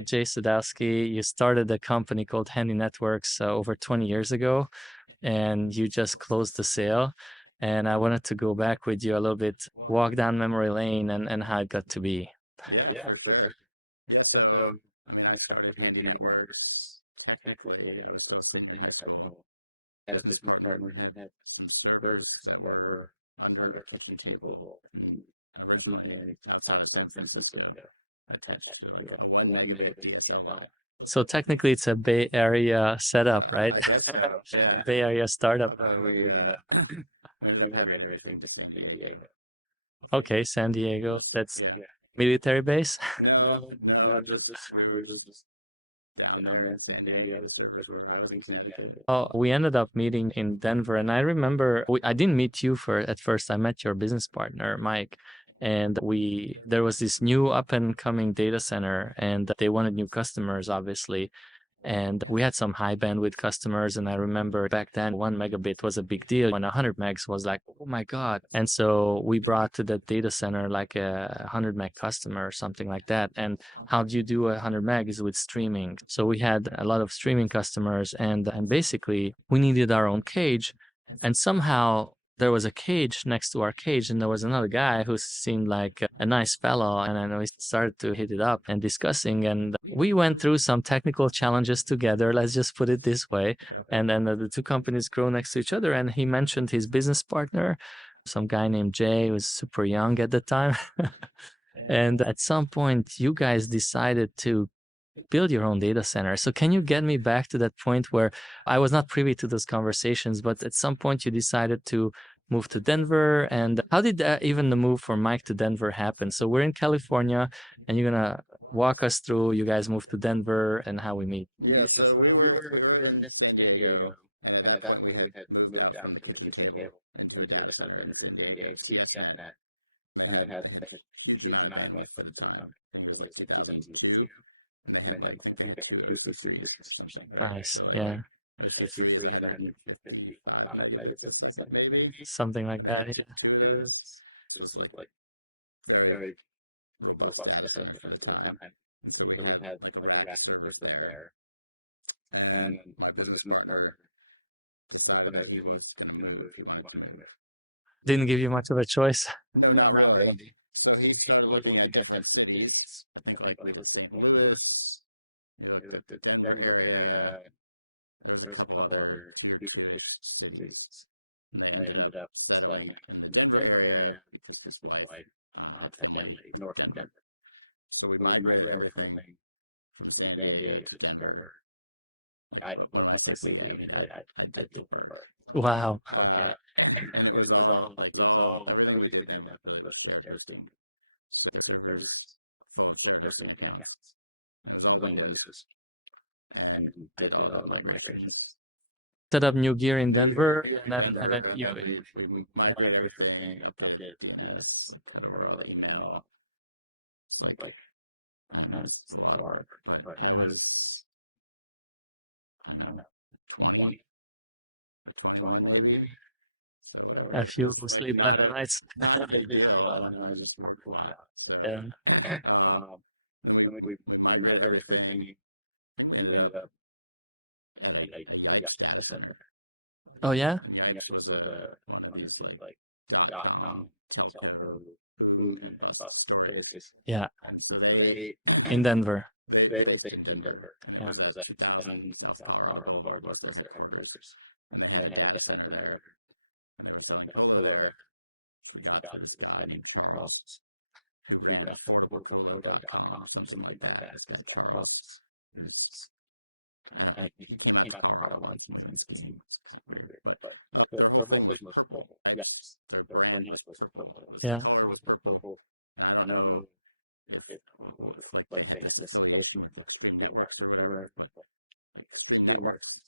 Jay Sadowski. You started a company called Handy Networks over 20 years ago, and you just closed the sale. And I wanted to go back with you a little bit, walk down memory lane and how it got to be. Yeah, for sure. Yeah, so I mean, I started Handy Networks. Technically, I was still a senior in high school, business partner, and we had some servers that were under a kitchen table and originally outside of San Francisco, attached to like a 1 megabit DSL line. So technically, it's a Bay Area setup, right? I guess so. Yeah. Bay Area startup. Although we we ended up having everything to San Diego. Okay, San Diego. That's Yeah. military base. No, just we were just down there in San Diego. The servers were. I was in Connecticut. Oh, we ended up meeting in Denver, and I remember I didn't meet you at first. I met your business partner, Mike, and there was this new up and coming data center, and they wanted new customers, obviously. And we had some high bandwidth customers, and I remember back then 1 megabit was a big deal, and 100 megs was like, oh my God. And so we brought to the data center like a 100 meg customer or something like that. And how do you do 100 meg is with streaming. So we had a lot of streaming customers, and basically we needed our own cage. And somehow there was a cage next to our cage, and there was another guy who seemed like a nice fellow, and then we started to hit it up and discussing, and we went through some technical challenges together, let's just put it this way. Yeah. And then the two companies grew next to each other, and he mentioned his business partner, some guy named Jay, who was super young at the time. And at some point you guys decided to build your own data center. So can you get me back to that point where I was not privy to those conversations, but at some point you decided to move to Denver? And how did even the move for Mike to Denver happen? So we're in California, and you're gonna walk us through, you guys moved to Denver and how we meet. Yeah, so we were in San Diego, and at that point we had moved out from the kitchen table into a data center in San Diego, TSNet. They had a huge amount of bandwidth at the time. I think it was like 2002. And they had I think they had two OC3s or something, right? Nice. So Yeah, OC3 is 155 megabits a second, maybe. something like And they that. had two of those. This was like very robust data center for the time. And so we had like a rack of servers there. And my business partner decided that he was going to move. He wanted to move. Didn't give you much of a choice. No, not really. So he started looking at different cities. I think like we did St. Louis. He looked at the Denver area. There was a couple other tier 2-ish cities. And they ended up settling in the Denver area because his wife had family in Denver. So we migrated everything from San Diego to Denver. Like when I say we, I mean I did the work. Wow. And it was all everything we did then really was shared hosting. So the servers full of shared hosting accounts. And it was all Windows, and did all the migrations. Set up new gear in Denver. And then we migrated everything, updated the DNS, like cut over all the email. It's like, I don't know, it's a lot of work. But I was, I don't know, 20 or 21 maybe. So whatever. It was like not a big deal. I don't know. I just worked a lot. So Yeah. then we migrated everything. I think we ended up at a Yipes data center. Oh yeah. And Yipes was one of these like .com telco boom and bust stories. Yeah. And so they In Denver. they based in Denver, and it was at 2000 South Colorado Boulevard was their headquarters, and they had a data center there, and they were selling colo there, which we got through this guy named Charles, who ran affordablecolo.com or something like that. This guy Charles, who's he came out to Colorado once and we went skiing. It's kind of weird, but their whole thing was purple. Their brand was purple. The color was purple, and I don't know if like they had this affiliation with Extreme Networks or whatever, but like Extreme Networks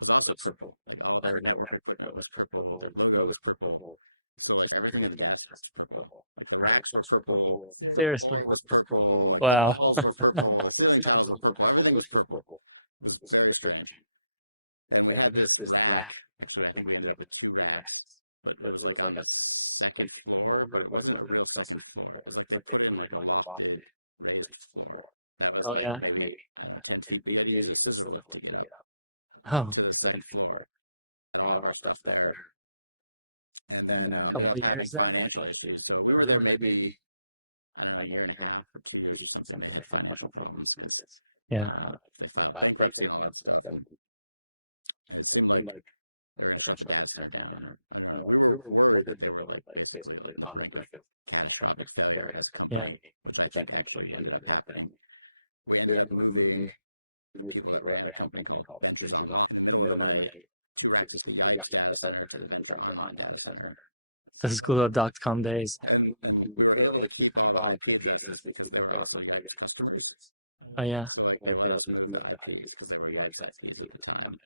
was also purple. Like all their network equipment was purple. Their logo was purple. So like everything in the data center was purple. Like the racks were purple. The floor was purple. Like the walls were purple. The ceiling tiles were purple. Everything was purple. It was very strange. And we had this rack. Actually, I think we ended up with 2 racks, but it was like on the second floor, but it wasn't a real second floor. It was like they put in like a lofted raised floor. that was Oh, like yeah. maybe, I don't know, 10 feet, but you had to use a scissor lift to get up Oh, to the second floor. Had all of our stuff there. And then ended up having financial issues. So we were there maybe, I don't know, a year and a half or 2 years or something. They had financial problems because yeah. they filed bankruptcy and all that stuff. And it seemed like they were going to shut the data center down, or I don't know. We were worried that they were like basically like on the brink of catastrophic failure as a company, which I think actually ended up happening. We ended up moving the people that ran a company called Ventures Online in the middle of the night, 2 racks of the Yipes data center to the Venture Online data center. The school of .com days. And we were able to keep all the IP addresses because they were also Yipes customers. Oh, yeah. So like they let us move the IPs because they were Yipes IPs at the time.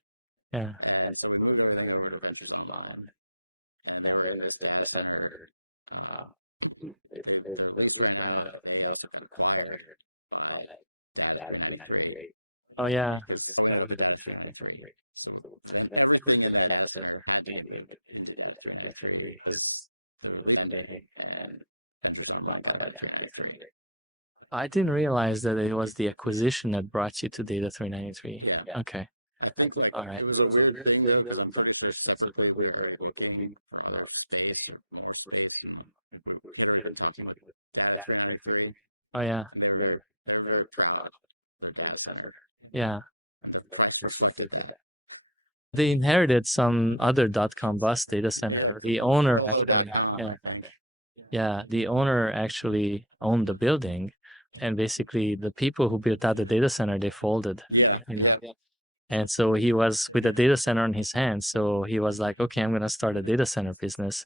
Yeah. And so we moved everything over to Ventures Online, and they were in this data center. Uh, their lease ran out. They also got acquired by Data 393 Oh, yeah. because we ended up at Data 393. So then everything in that data center had to get moved into Data 393 because the release ending, and Ventures Online got Data 393. I didn't realize that it was the acquisition that brought you to Data 393. Yeah. Okay. I think like All right. it was a weird thing though, because I'm pretty sure separately we were already looking for other space or more space, and like, we had already been talking with Data 393, Oh, yeah. and they were very proud of their data center, Yeah. and the price reflected that. They inherited some other .com bus data center. Yeah, The owner, Hello.com, yeah, I think. yeah, the owner actually owned the building, and basically the people who built out the data center, they folded. Yeah, You know? yeah. And so he was with a data center in his hands. So he was like, okay, I'm gonna start a data center business.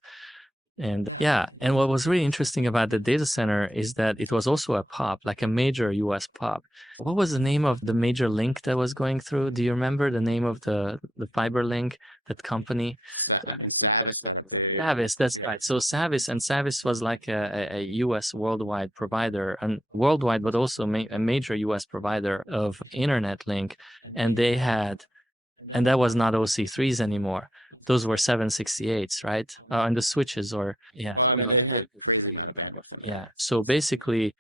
And yeah, and what was really interesting about the data center is that it was also a pop, like a major US pop. What was the name of the major link that was going through? Do you remember the name of the fiber link, that company? I mean, Savis had a big. Savis, that's Yeah. right. So Savis was like a US worldwide provider, and worldwide, but also a major US provider of internet link. And they had, and that was not OC3s anymore. Those were 768s, right? And the switches, or yeah. Well, I mean, they had crazy amount of bandwidth in Yeah. there. So basically,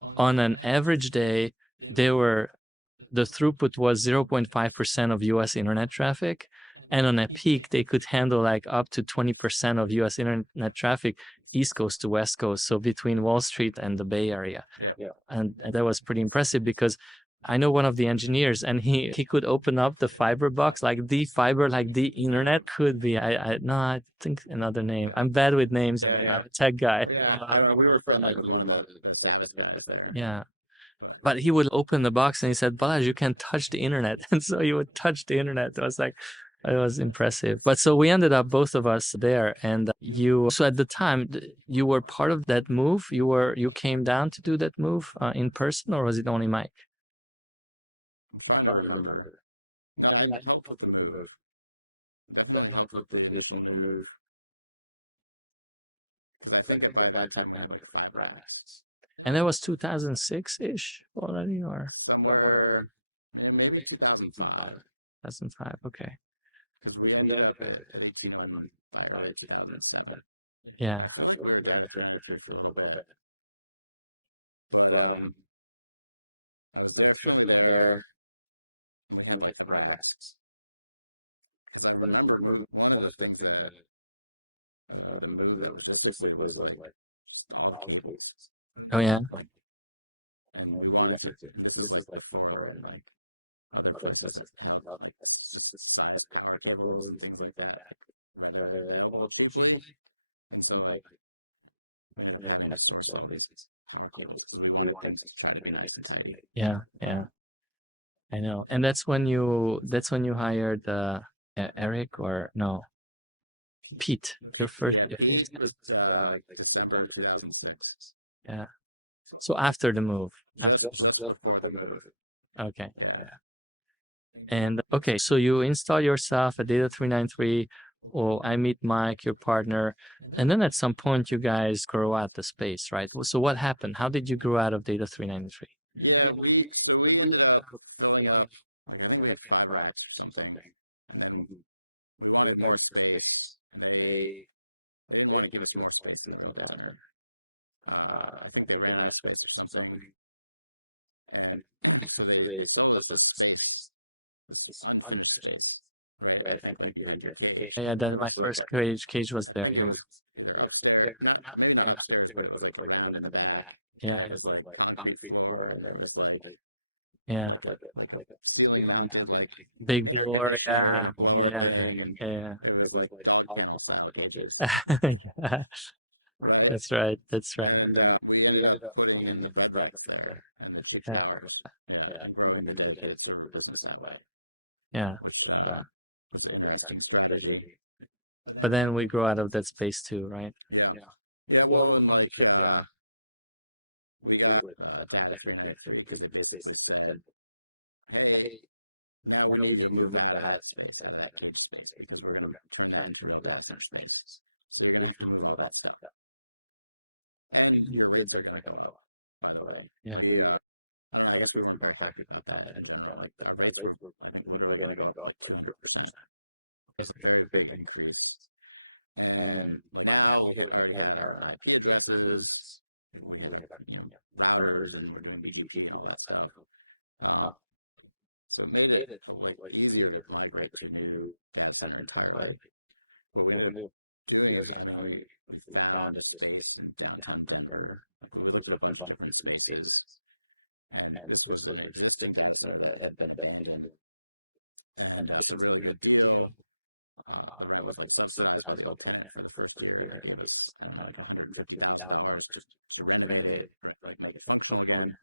on an average day, the throughput was 0.5% of US internet traffic. And on a peak, they could handle like up to 20% of US internet traffic, East Coast to West Coast. So between Wall Street and the Bay Area. Yep. And that was pretty impressive because I know one of the engineers, and he could open up the fiber box, like the fiber, like the internet could be. I think another name. I'm bad with names. Yeah, yeah. Tech guy. Yeah, I don't know. We were friendly with one of the Savis guys there. Yeah. But But he would open the box and he said, Balaj, you can't touch the internet. And so he would touch the internet. I was like, it was impressive. But so we ended up, both of us there. And so at the time, you were part of that move. You came down to do that move in person, or was it only Mike? I'm trying to remember. No, I helped with the move. Definitely helped with the initial move. Because I think that by that time we had like 5 racks. And that was 2006-ish already, or Somewhere, maybe 2005. 2005. Okay. Because we ended up at 1801 by early 2007. Yeah. I feel like we were Data 393 for a little bit. But I was definitely there, and we had like 5 racks. Because I remember one of the things that the move that logistically was like just all the cables. Oh, yeah. Like, and we wanted to, and this is like before in like other places that held like just size power cables and things like that, like readily available cheaply. And so like we ended up having to source all these power cables because we wanted things to try to be nice and tidy. Yeah. Yeah. I know. And that's when you hired Eric, or no, Pete. Yeah, Pete was like December 2006. Yeah. So after the move. Just before the move. Okay. Yeah. And okay, so you install yourself a Data 393. Or I meet Mike, your partner, and then at some point you guys grow out the space, right? So what happened? How did you grow out of Data 393? Yeah, we ended up filling up, like I think we had 5 racks or something, and then we wanted more space, and they didn't want to give us more space in the real data center. I think they ran out of space or something, And so they sold us this space, this unfinished space, right? I think like you had your cage. Yeah, It my was like first cage was I there. think it was either upstairs, not maybe not upstairs, but it was like around in the back, and Yeah, it was like concrete floor, and there was like yeah. like a ceiling mounted like Big air blower, conditioner and a blower yeah, thing, and yeah. it was like dog kennel style cages, Yeah. right? That's right. That's right. And we ended up putting in the bed racks there and the cheap Yeah. towers, yeah, and growing the dedicated server business that way, Yeah. which was an interesting strategy. But then we grow out of that space too, right? Yeah, yeah. Well, and like we got Data 393 because they basically said, "Hey, now we need you to move out of that space, out of that cage space, because we're going to turn that into real data center space. So you're going to have to move all that stuff, and your rates are going to go up. By the way, Yeah. like I don't know. I guess we weren't very happy about that in general. Like our rates were, I think, literally going to go up like 200%. It was a very big increase. And like now we had already had our own IP addresses. We had our, routers, and we're doing BGP and all that stuff. So it made it like easier to migrate to a new data center entirely. What we ended up doing is, I mean, we found a space in downtown Denver. Like we looked at a bunch of different spaces, and this was an existing data center that had been abandoned, and it's a really good deal. The rent was like subsidized by the old tenant for the first year, and they gave us, I don't know, like $150,000 to renovate it, like make it functional again.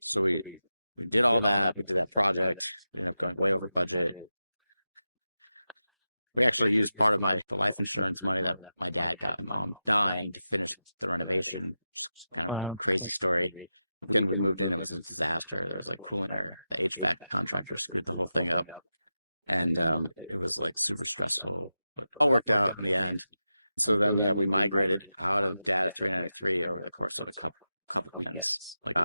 So we did all that. We did that project. We ended up going way over budget. We actually used part of the life insurance money that my dad got my mom dying to finish the renovation. Just kind of a crazy story. Then we moved in, it was a disaster. There was like cooling air. The HVAC contractor screwed the whole thing up. And it was like super stressful, but all worked out in the end. So then, yeah, we migrated out of Data 393 over the course of a couple weekends. Like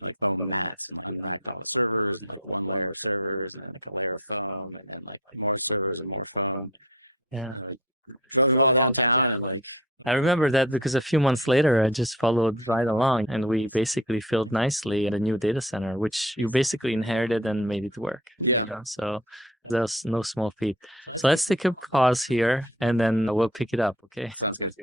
like foam mats, and like unracked all the servers, and like one layer of servers, and then like a layer of foam, and then like more servers and more foam. Yeah. And then we drove them all downtown, and like I remember that because a few months later, I just followed right along and we basically filled nicely in a new data center, which you basically inherited and made it work. yeah, So that's no small feat. So let's take a pause here and then we'll pick it up. Okay. sounds good.